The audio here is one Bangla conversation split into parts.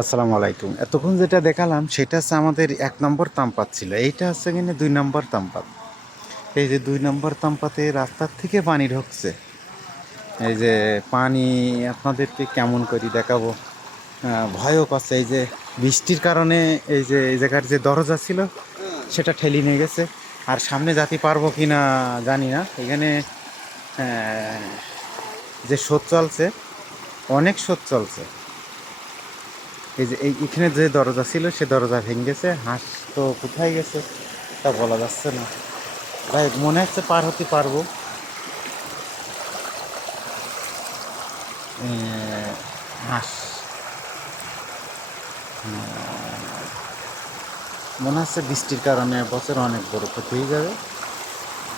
আসসালামু আলাইকুম। এতক্ষণ যেটা দেখালাম সেটা হচ্ছে আমাদের ১ নম্বর তামপাত ছিল। এইটা হচ্ছে কিনা ২ নম্বর তামপাত। এই যে ২ নম্বর তামপাতে রাস্তার থেকে পানি ঢুকছে। এই যে পানি আপনাদেরকে কেমন করে দেখাবো, ভয়ও করছে। এই যে বৃষ্টির কারণে এই যে এই জায়গার যে দরজা ছিল সেটা ঠেলি নিয়ে গেছে। আর সামনে যেতে পারবো কি না জানি না। এখানে যে স্রোত চলছে, অনেক স্রোত চলছে। এই যে এখানে যে দরজা ছিল সে দরজা ভেঙে গেছে। হাঁস তো কোথায় গেছে তা বলা যাচ্ছে না। তাই মনে হচ্ছে পার হতে পারবো। হাঁস মনে হচ্ছে বৃষ্টির কারণে বছর অনেক বড় ক্ষতি হয়ে যাবে।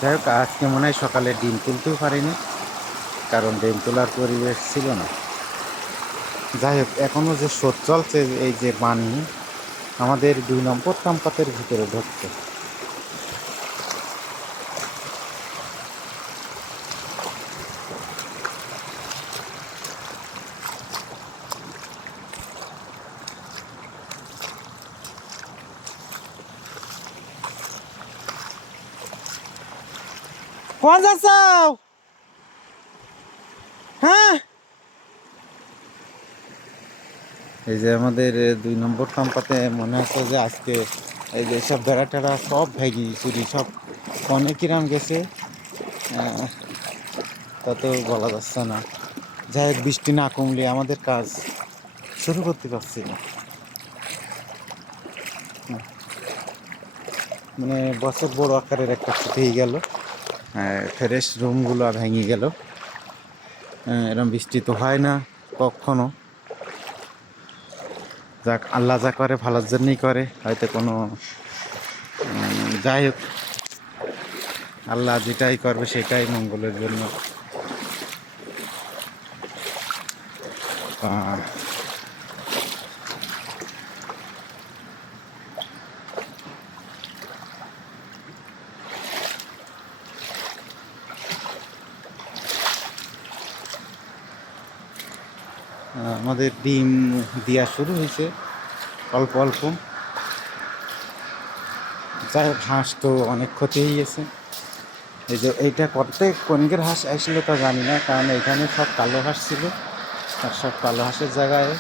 যাই হোক, আজকে মনে হয় সকালে ডিম তুলতেও পারিনি, কারণ ডিম তোলার পরিবেশ ছিল না। যাই হোক, এখনও যে স্রোত চলছে, এই যে পানি আমাদের ২ নম্বর তামপাতের ভিতরে ঢুকছে। কোন যাচ্ছ? হ্যাঁ, এই যে আমাদের ২ নম্বর তামপাতে মনে হচ্ছে যে আজকে এই যে সব বেড়া টেড়া সব ভেঙে চুরি সব অনেক কিরাম গেছে। তা তো বলা যাচ্ছে না। যাই হোক, বৃষ্টি না কমলে আমাদের কাজ শুরু করতে পারছি না। মানে বছর বড় আকারের একটা ক্ষতি হয়ে গেল। ফ্রেশ রুমগুলো ভেঙে গেল। এরকম বৃষ্টি তো হয় না কখনো। যাক, আল্লাহ যা করে ভালোর জন্যই করে, হয়তো কোনো যাই হোক, আল্লাহ যেটাই করবে সেটাই মঙ্গলের জন্য। আহ, আমাদের ডিম দেওয়া শুরু হয়েছে অল্প অল্প। যাই হোক, হাঁস তো অনেক ক্ষতি হয়ে গেছে। এই যে এইটা করতে কনিকের হাঁস আসলে তা জানি না, কারণ এখানে সব কালো হাঁস ছিল। আর সব কালো হাঁসের জায়গায়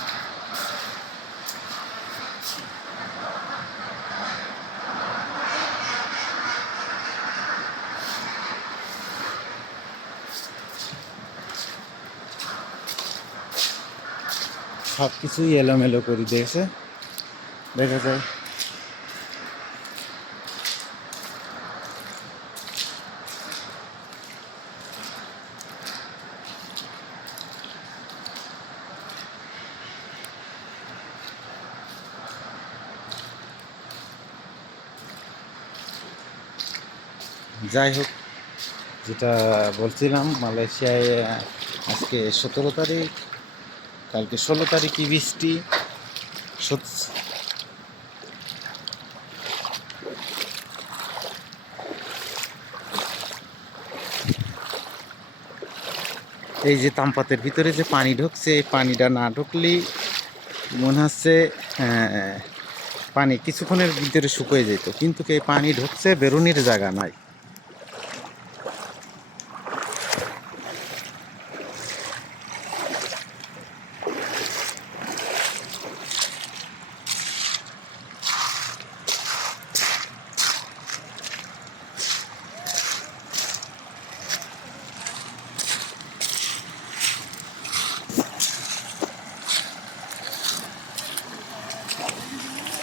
সব কিছুই এলোমেলো করে দিয়েছে, দেখা যায়। যাই হোক, যেটা বলছিলাম, মালয়েশিয়ায় আজকে 17 তারিখ, কালকে 16 তারিখই বৃষ্টি। এই যে তামপাতের ভিতরে যে পানি ঢুকছে, এই পানিটা না ঢুকলেই মনে হচ্ছে পানি কিছুক্ষণের ভিতরে শুকিয়ে যেত, কিন্তু এই পানি ঢুকছে, বেরোনির জায়গা নাই।